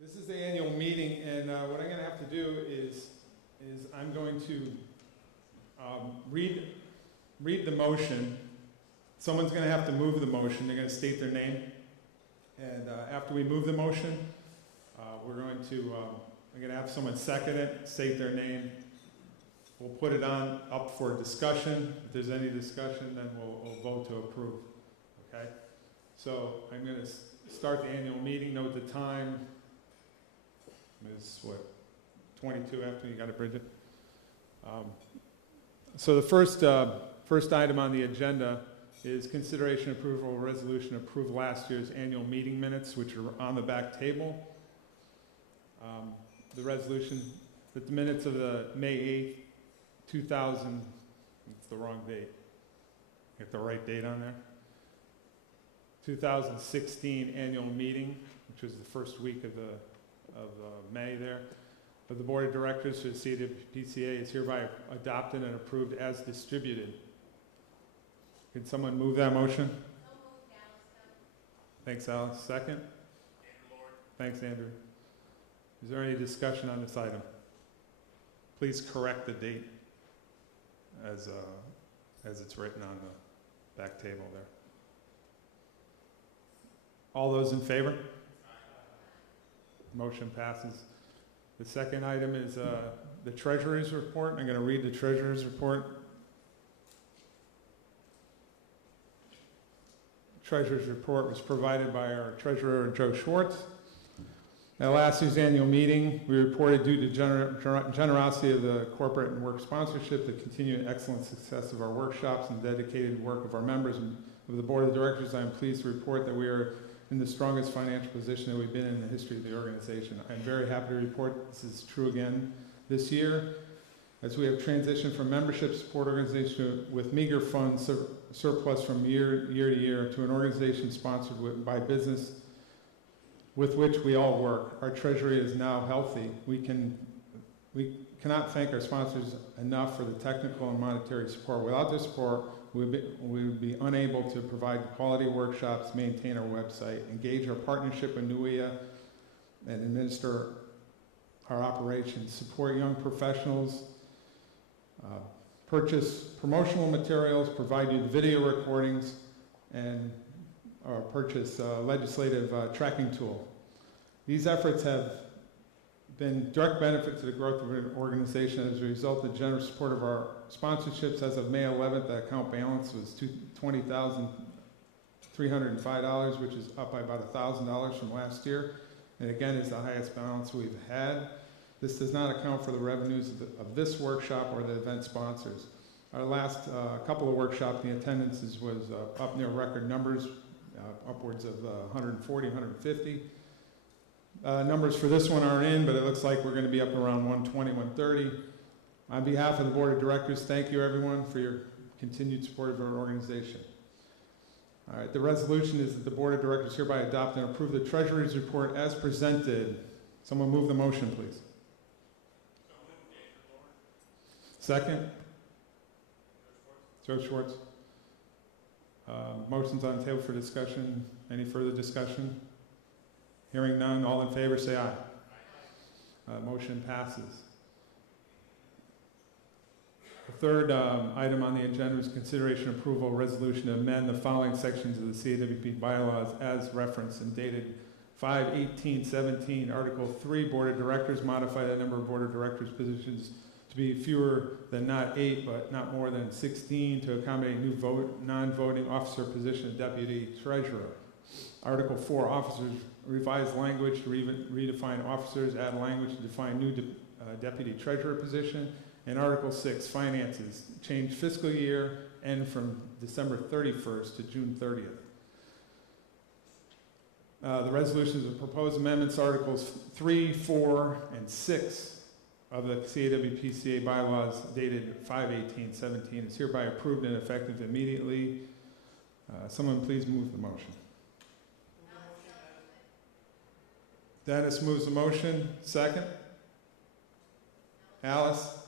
This is the annual meeting, and what I'm going to have to do is I'm going to read the motion. Someone's going to have to move the motion. They're going to state their name, and after we move the motion, I'm going to have someone second it, state their name. We'll put it up for discussion. If there's any discussion, then we'll vote to approve. Okay? So I'm going to start the annual meeting. Note the time. Is what, 22 after you got it, Bridget? So the first item on the agenda is consideration approval of resolution to approve last year's annual meeting minutes, which are on the back table. The resolution, the minutes of the May 8th, 2000, it's the wrong date. Get the right date on there. 2016 annual meeting, which was the first week of May there. But the Board of Directors for the CAWPCA is hereby adopted and approved as distributed. Can someone move that motion? So moved, Alice. Thanks, Alice. Second? Andrew Lord. Thanks, Andrew. Is there any discussion on this item? Please correct the date as it's written on the back table there. All those in favor? Motion passes. The second item is the Treasurer's report. I'm going to read the Treasurer's report. Treasurer's report was provided by our Treasurer, Joe Schwartz. At last year's annual meeting, we reported due to generosity of the corporate and work sponsorship, the continued excellent success of our workshops and dedicated work of our members and of the Board of Directors. I am pleased to report that we are in the strongest financial position that we've been in the history of the organization. I'm very happy to report this is true again this year, as we have transitioned from membership support organization with meager funds surplus from year to year to an organization sponsored by business with which we all work. Our treasury is now healthy. We cannot thank our sponsors enough for the technical and monetary support. Without this support, we would be unable to provide quality workshops, maintain our website, engage our partnership with NUIA, and administer our operations, support young professionals, purchase promotional materials, provide you video recordings, and purchase a legislative tracking tool. These efforts have been direct benefit to the growth of our organization as a result of the generous support of our sponsorships. As of May 11th, the account balance was $20,305, which is up by about $1,000 from last year, and again is the highest balance we've had. This does not account for the revenues of this workshop or the event sponsors. Our last couple of workshops, the attendance was up near record numbers, upwards of 140, 150. Numbers for this one aren't in, but it looks like we're going to be up around 120, 130. On behalf of the Board of Directors, thank you everyone for your continued support of our organization. All right, the resolution is that the Board of Directors hereby adopt and approve the Treasury's report as presented. Someone move the motion, please. Second? Joe Schwartz. Motion's on the table for discussion. Any further discussion? Hearing none, all in favor say aye. Motion passes. The third item on the agenda is consideration approval resolution to amend the following sections of the CAWP bylaws as referenced and dated 5/18/17. Article 3, Board of Directors, modify the number of Board of Directors positions to be fewer than not 8, but not more than 16 to accommodate new non-voting officer position of Deputy Treasurer. Article 4, officers, revise language to redefine officers, add language to define new Deputy Treasurer position. And Article 6, finances, change fiscal year, end from December 31st to June 30th. The resolutions of proposed amendments, Articles 3, 4, and 6 of the CAWPCA bylaws dated 5/18/17 is hereby approved and effective immediately. Someone please move the motion. Dennis moves the motion. Second? Alice?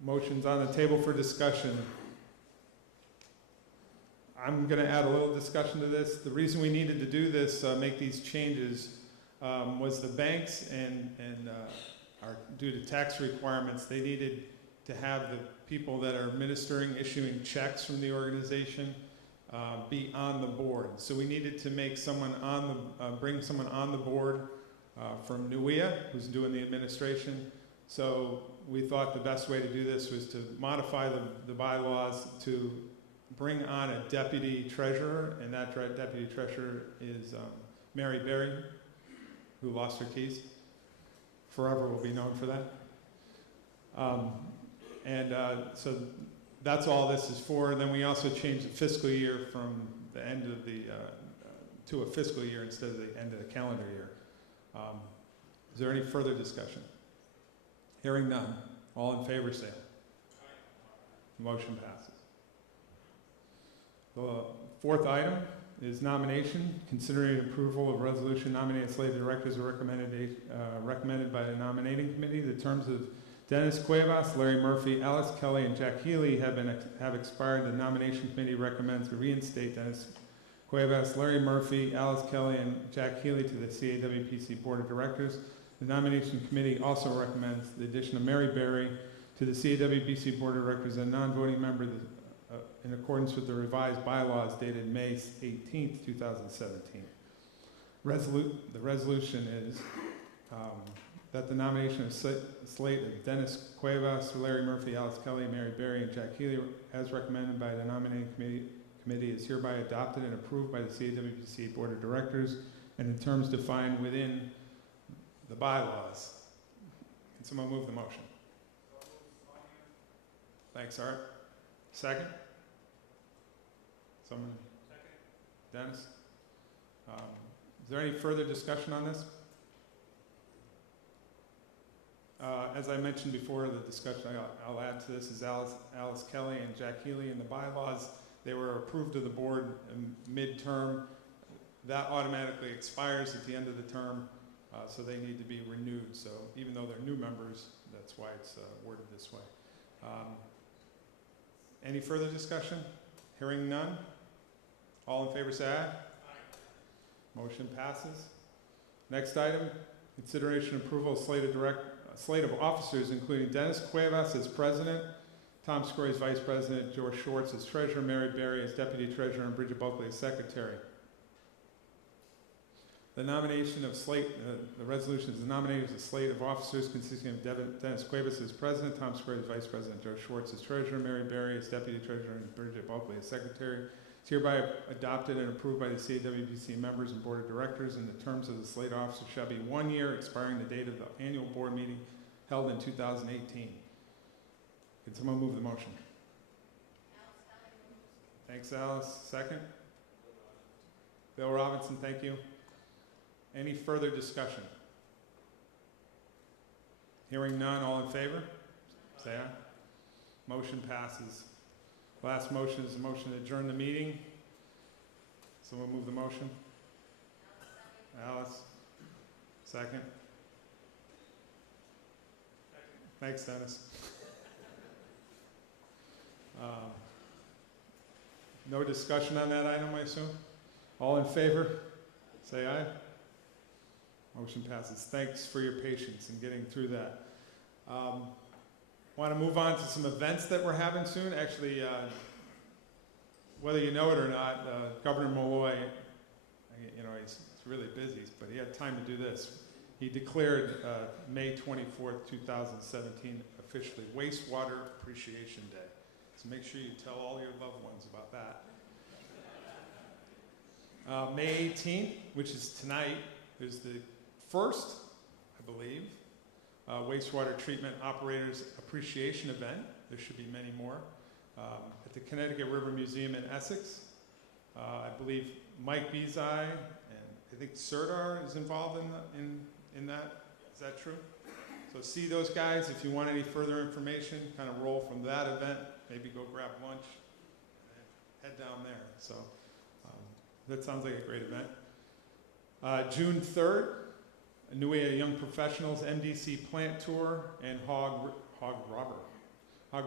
Motion's on the table for discussion. I'm going to add a little discussion to this. The reason we needed to do this, make these changes, was the banks are due to tax requirements, they needed to have the people that are administering, issuing checks from the organization be on the board. So we needed to make someone bring someone on the board from NUIA, who's doing the administration. So we thought the best way to do this was to modify the bylaws to bring on a deputy treasurer, and that deputy treasurer is Mary Berry, who lost her keys. Forever will be known for that. So that's all this is for. And then we also changed the fiscal year from the end of to a fiscal year instead of the end of the calendar year. Is there any further discussion? Hearing none. All in favor, say aye. Motion passes. The fourth item is nomination. Considering approval of resolution nominating slate of directors are recommended by the nominating committee. The terms of Dennis Cuevas, Larry Murphy, Alice Kelly, and Jack Healy have expired. The nomination committee recommends to reinstate Dennis Cuevas, Larry Murphy, Alice Kelly, and Jack Healy to the CAWPC Board of Directors. The nomination committee also recommends the addition of Mary Berry to the CAWPC Board of Directors, a non-voting member in accordance with the revised bylaws dated May 18th, 2017. The resolution is that the nomination of slate of Dennis Cuevas, Larry Murphy, Alice Kelly, Mary Berry, and Jack Healy, as recommended by the nominating committee, is hereby adopted and approved by the CAWPC Board of Directors and in terms defined within the bylaws. Can someone move the motion? Thanks, Art. Second? Someone? Second. Dennis? Is there any further discussion on this? As I mentioned before, the discussion I'll add to this is Alice Kelly and Jack Healy in the bylaws. They were approved to the board mid-term. That automatically expires at the end of the term, so they need to be renewed. So even though they're new members, that's why it's worded this way. Any further discussion? Hearing none. All in favor say aye. Aye. Motion passes. Next item, consideration and approval of slate of officers, including Dennis Cuevas as president, Tom Scory as vice president, George Schwartz as treasurer, Mary Berry as deputy treasurer, and Bridget Bulkley as secretary. The nomination of the resolution is nominated as a slate of officers consisting of Dennis Cuevas as president, Tom Square as vice president, Joe Schwartz as treasurer, Mary Berry as deputy treasurer, and Bridget Bulkley as secretary. It's hereby adopted and approved by the CAWPC members and board of directors, and the terms of the slate officers shall be 1 year, expiring the date of the annual board meeting held in 2018. Can someone move the motion? Thanks, Alice. Second? Bill Robinson, thank you. Any further discussion? Hearing none, all in favor? Say aye. Motion passes. Last motion is a motion to adjourn the meeting. Someone move the motion? Alice. Second? Thanks, Dennis. No discussion on that item, I assume? All in favor? Say aye. Motion passes. Thanks for your patience in getting through that. Want to move on to some events that we're having soon. Actually, whether you know it or not, Governor Malloy, he's really busy, but he had time to do this. He declared May 24th, 2017 officially Wastewater Appreciation Day. So make sure you tell all your loved ones about that. May 18th, which is tonight, is the first, I believe, wastewater treatment operators appreciation event. There should be many more. At the Connecticut River Museum in Essex. I believe Mike Bezai and I think Serdar is involved in that. Is that true? So see those guys. If you want any further information, kind of roll from that event, maybe go grab lunch and head down there. So that sounds like a great event. June 3rd, NUIA Young Professionals MDC Plant Tour and Hog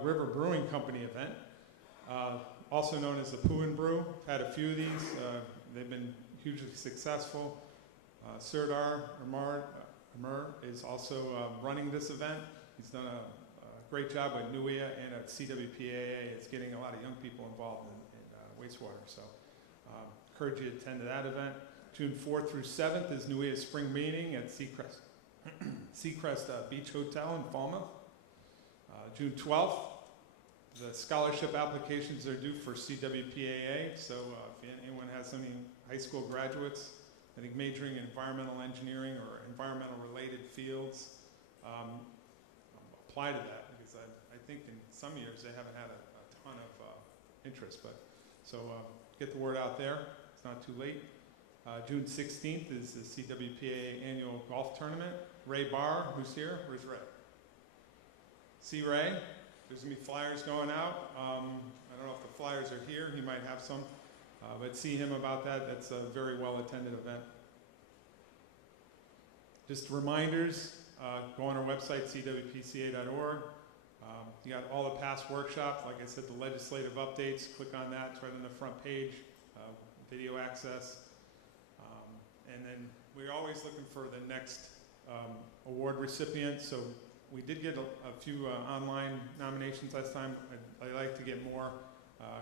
River Brewing Company event, also known as the Poo and Brew. Had a few of these. They've been hugely successful. Serdar Amar is also running this event. He's done a great job with NUIA and at CWPAA. It's getting a lot of young people involved in wastewater. So encourage you to attend to that event. June 4th through 7th is NUIA's spring meeting at Seacrest Beach Hotel in Falmouth. June 12th, the scholarship applications are due for CWPAA. So if anyone has any high school graduates, I think majoring in environmental engineering or environmental related fields, apply to that, because I think in some years they haven't had a ton of interest. But so get the word out there. It's not too late. June 16th is the CWPA annual golf tournament. Ray Barr, who's here? Where's Ray? See Ray? There's going to be flyers going out. I don't know if the flyers are here. He might have some. But see him about that. That's a very well-attended event. Just reminders, go on our website, cwpca.org. You got all the past workshops. Like I said, the legislative updates. Click on that. It's right on the front page. Video access. And then we're always looking for the next award recipient. So we did get a few online nominations last time. I'd like to get more,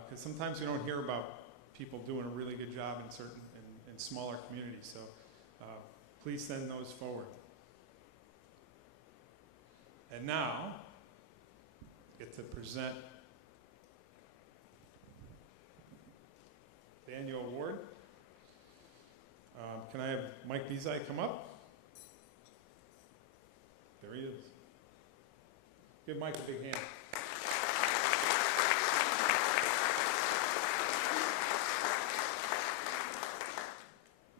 because sometimes we don't hear about people doing a really good job in certain in smaller communities. So please send those forward. And now, I get to present the annual award. Can I have Mike Bezai come up? There he is. Give Mike a big hand.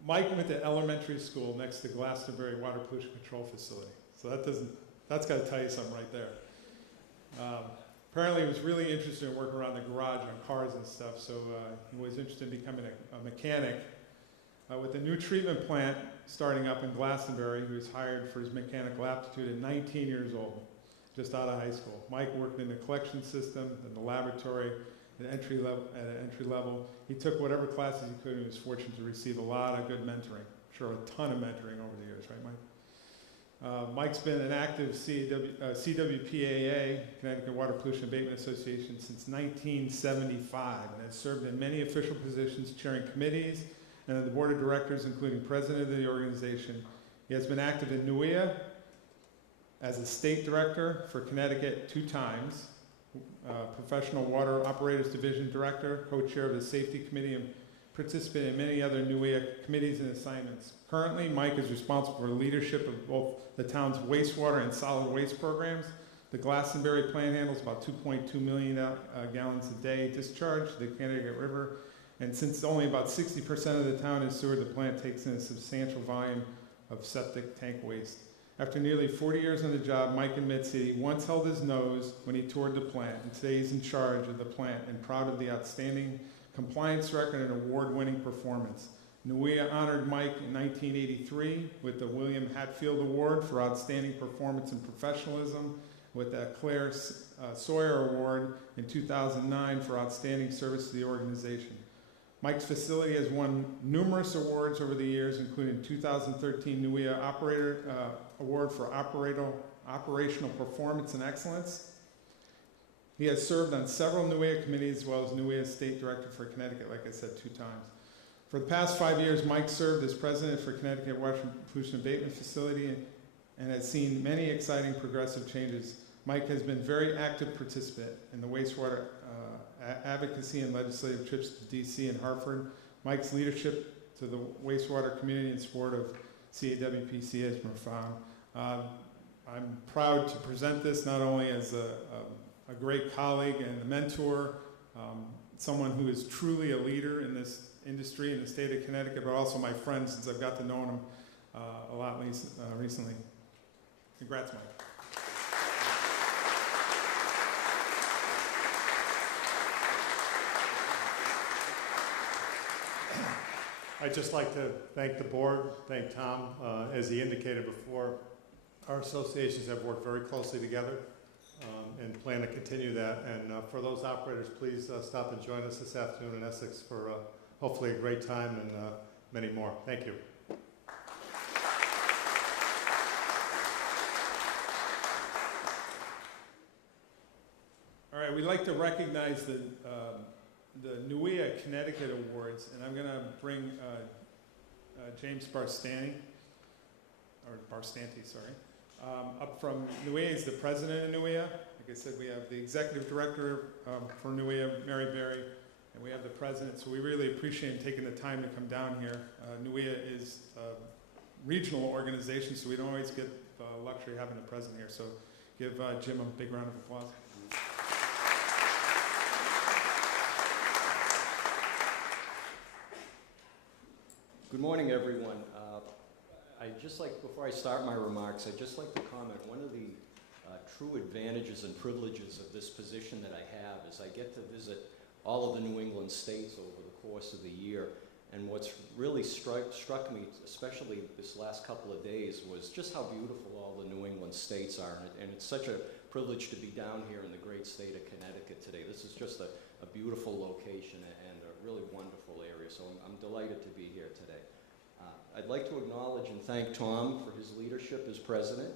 Mike went to elementary school next to Glastonbury Water Pollution Control Facility. So that's got to tell you something right there. Apparently he was really interested in working around the garage on cars and stuff, so he was interested in becoming a mechanic. With the new treatment plant starting up in Glastonbury, he was hired for his mechanical aptitude at 19 years old, just out of high school. Mike worked in the collection system, in the laboratory, at an entry level. He took whatever classes he could and was fortunate to receive a lot of good mentoring. I'm sure a ton of mentoring over the years, right, Mike? Mike's been an active CWPAA, Connecticut Water Pollution Abatement Association, since 1975 and has served in many official positions, chairing committees and on the board of directors, including president of the organization. He has been active in NUIA as a state director for Connecticut 2 times, Professional Water Operators Division Director, co-chair of the Safety Committee, and participated in many other NUIA committees and assignments. Currently, Mike is responsible for the leadership of both the town's wastewater and solid waste programs. The Glastonbury plant handles about 2.2 million gallons a day discharged to the Connecticut River. And since only about 60% of the town is sewer, the plant takes in a substantial volume of septic tank waste. After nearly 40 years on the job, Mike admits that he once held his nose when he toured the plant, and today he's in charge of the plant and proud of the outstanding compliance record and award-winning performance. NUIA honored Mike in 1983 with the William Hatfield Award for outstanding performance and professionalism, with the Claire Sawyer Award in 2009 for outstanding service to the organization. Mike's facility has won numerous awards over the years, including 2013 NUIA Award for Operational Performance and Excellence. He has served on several NUIA committees, as well as NUIA State Director for Connecticut, like I said, 2 times. For the past 5 years, Mike served as president for Connecticut Water Pollution Abatement Facility and has seen many exciting progressive changes. Mike has been a very active participant in the wastewater advocacy and legislative trips to DC and Hartford. Mike's leadership to the wastewater community in support of CAWPCA has been profound. I'm proud to present this not only as a great colleague and a mentor, someone who is truly a leader in this industry in the state of Connecticut, but also my friend since I've got to know him a lot recently. Congrats, Mike. I'd just like to thank the board, thank Tom. As he indicated before, our associations have worked very closely together and plan to continue that. And for those operators, please stop and join us this afternoon in Essex for hopefully a great time and many more. Thank you. right, we'd like to recognize the NUIA Connecticut Awards, and I'm going to bring James Barstanti, sorry, up from NUIA. He's the president of NUIA. Like I said, we have the executive director for NUIA, Mary Berry, and we have the president. So we really appreciate him taking the time to come down here. NUIA is a regional organization, so we don't always get the luxury of having the president here. So give Jim a big round of applause. Good morning, everyone. Before I start my remarks, I'd just like to comment. One of the true advantages and privileges of this position that I have is I get to visit all of the New England states over the course of the year. And what's really struck me, especially this last couple of days, was just how beautiful all the New England states are. And it's such a privilege to be down here in the great state of Connecticut today. This is just a beautiful location and a really wonderful area. So I'm delighted to be here today. I'd like to acknowledge and thank Tom for his leadership as president,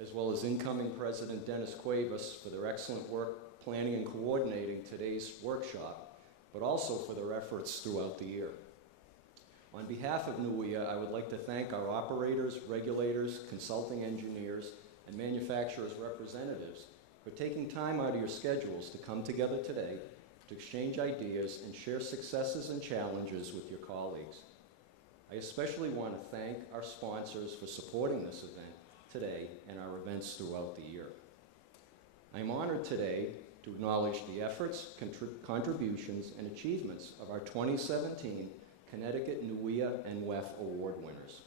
as well as incoming President Dennis Cuevas for their excellent work planning and coordinating today's workshop, but also for their efforts throughout the year. On behalf of NUIA, I would like to thank our operators, regulators, consulting engineers, and manufacturers representatives for taking time out of your schedules to come together today to exchange ideas and share successes and challenges with your colleagues. I especially want to thank our sponsors for supporting this event today and our events throughout the year. I am honored today to acknowledge the efforts, contributions, and achievements of our 2017 Connecticut NUIA and WEF Award winners.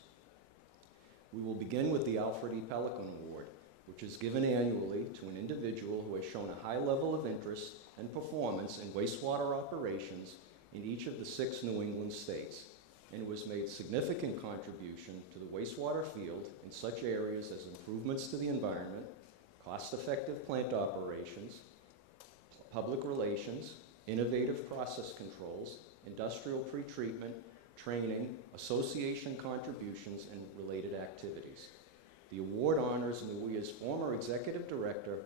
We will begin with the Alfred E. Pelican Award, which is given annually to an individual who has shown a high level of interest and performance in wastewater operations in each of the 6 New England states, and who has made significant contribution to the wastewater field in such areas as improvements to the environment, cost-effective plant operations, public relations, innovative process controls, industrial pretreatment, training, association contributions, and related activities. The award honors NUIA's former executive director,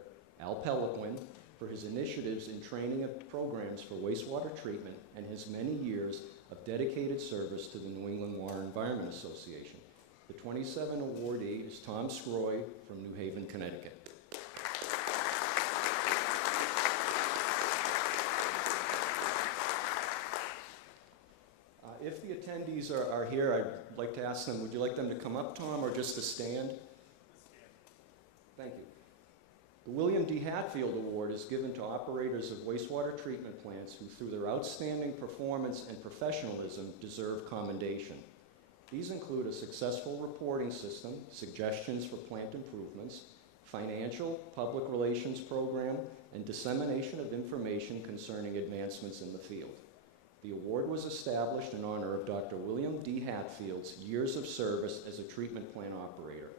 Al Peliquin, for his initiatives in training of programs for wastewater treatment and his many years of dedicated service to the New England Water Environment Association. The 27 awardee is Tom Scroy from New Haven, Connecticut. If the attendees are here, I'd like to ask them, would you like them to come up, Tom, or just to stand? Thank you. The William D. Hatfield Award is given to operators of wastewater treatment plants who, through their outstanding performance and professionalism, deserve commendation. These include a successful reporting system, suggestions for plant improvements, financial, public relations program, and dissemination of information concerning advancements in the field. The award was established in honor of Dr. William D. Hatfield's years of service as a treatment plant operator.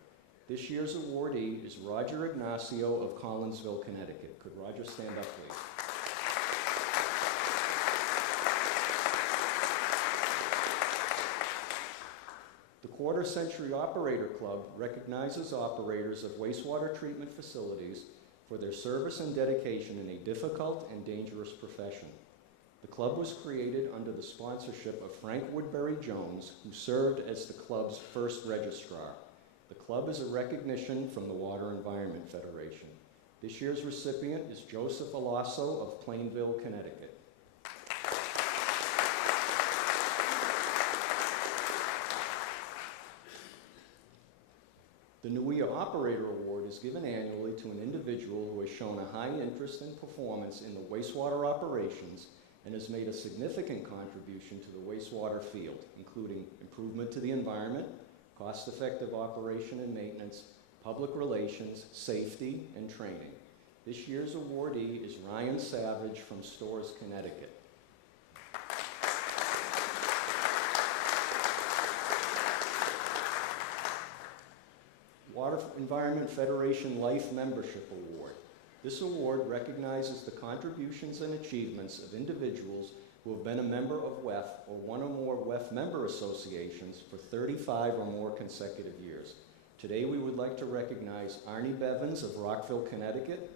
This year's awardee is Roger Ignacio of Collinsville, Connecticut. Could Roger stand up, please? The Quarter Century Operator Club recognizes operators of wastewater treatment facilities for their service and dedication in a difficult and dangerous profession. The club was created under the sponsorship of Frank Woodbury Jones, who served as the club's first registrar. The club is a recognition from the Water Environment Federation. This year's recipient is Joseph Alasso of Plainville, Connecticut. The NUIA Operator Award is given annually to an individual who has shown a high interest and performance in the wastewater operations and has made a significant contribution to the wastewater field, including improvement to the environment, cost-effective operation and maintenance, public relations, safety, and training. This year's awardee is Ryan Savage from Storrs, Connecticut. Water Environment Federation Life Membership Award. This award recognizes the contributions and achievements of individuals who have been a member of WEF or one or more WEF member associations for 35 or more consecutive years. Today we would like to recognize Arnie Bevins of Rockville, Connecticut,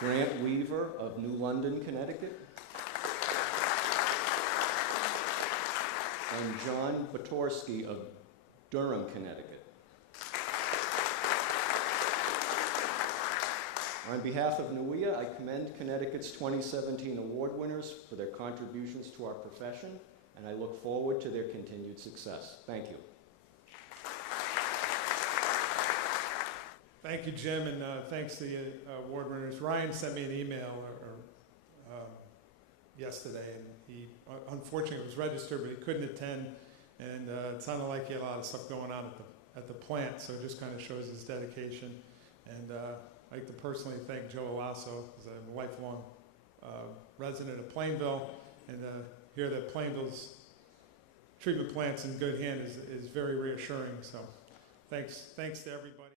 Grant Weaver of New London, Connecticut. And John Batorsky of Durham, Connecticut. On behalf of NUIA, I commend Connecticut's 2017 award winners for their contributions to our profession, and I look forward to their continued success. Thank you. Thank you, Jim, and thanks to the award winners. Ryan sent me an email yesterday, and he unfortunately was registered, but he couldn't attend, and it sounded like he had a lot of stuff going on at the plant, so it just kind of shows his dedication. And I'd like to personally thank Joe Alasso, who's a lifelong resident of Plainville, and hear that Plainville's treatment plant's in good hands is very reassuring. So thanks to everybody.